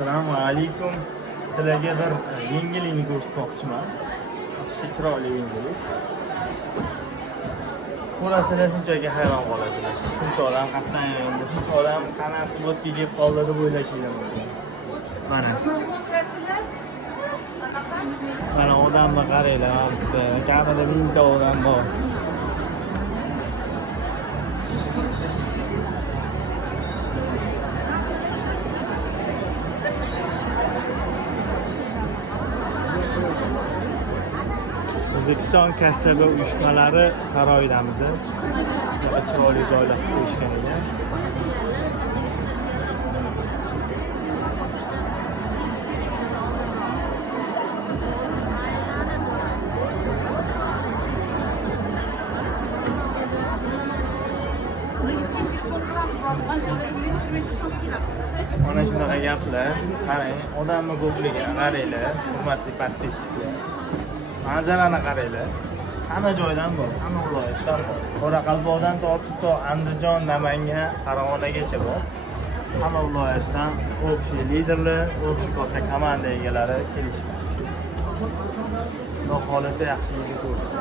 Assalomu alaykum. Sizlarga bir yengillikni ko'rsatmoqchiman. Shu chiroyli yengillik. Ko'rasizlar shunchaki hayron qolasizlar. Shuncha odam qatnaydi, shuncha odam qanaqa bo'lib kelib qoldi deb o'ylashinglar mumkin. Mana odamni qaranglar, kamida 1000 ta odam bor. O'zbekiston kasaba uyushmalari saroyidamiz. Chiroyli joylar qo'yishgan ekan. Mana shunaqa gaplar. Qarang, odamni ko'pligiga qaranglar, hurmatli podpischilar. Manzarani qaranglar. Hamma joydan bor, hamma viloyatdan bor. Qoraqalpoqdan tortib to Andijon, Namangan, Farg'onagacha bor. Hamma viloyatdan общий liderlar, общий katta komanda egalari kelishdi. Xudo xolisa yaxshi yigit bo'lsin.